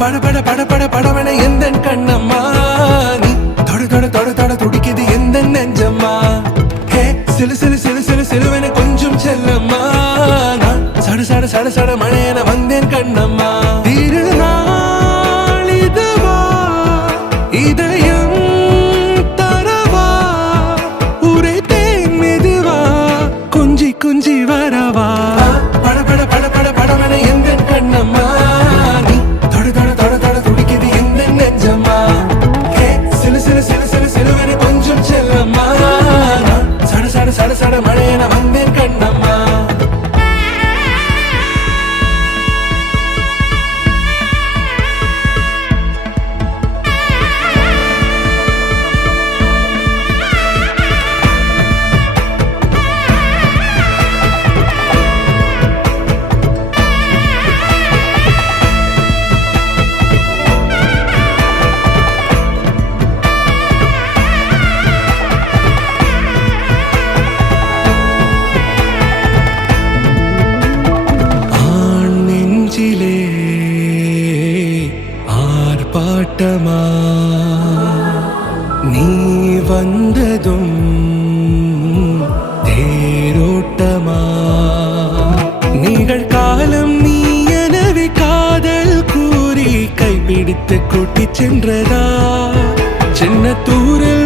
பட பட பட பட படவன எந்த கண்ணம்மா நீ தொட தொட தொட தொட துடிக்குது எந்த நெஞ்சம்மா ஹே சிலு சிலு சிலு சிலு சிலுவன கொஞ்சம் செல்லம்மா நான் சட சட சட சட மழையன வந்தேன் கண்ணம்மா திருநாள் இதுவா இதயம் தரவா உரைத்தேன் மெதுவா கொஞ்சி கொஞ்சி வரவா பட பட பட பட படவன எந்த கண்ணம்மா நீ தொட தொட தொட தொட துடிக்குது எந்த நெஞ்சம்மா ஹே சிலு சிலு சிலு சிலு சிலுவன கொஞ்சம் செல்லம்மா நான் சட சட சட சட மழையன வந்தேன் கண்ணம்மா ஆர்ப்பாட்டமா நீ வந்ததும் தேரோட்டமா நிகழ்காலம் நீ எனவே காதல் கூறி கைப்பிடித்து கூட்டிச் சென்றதா சின்ன தூரல்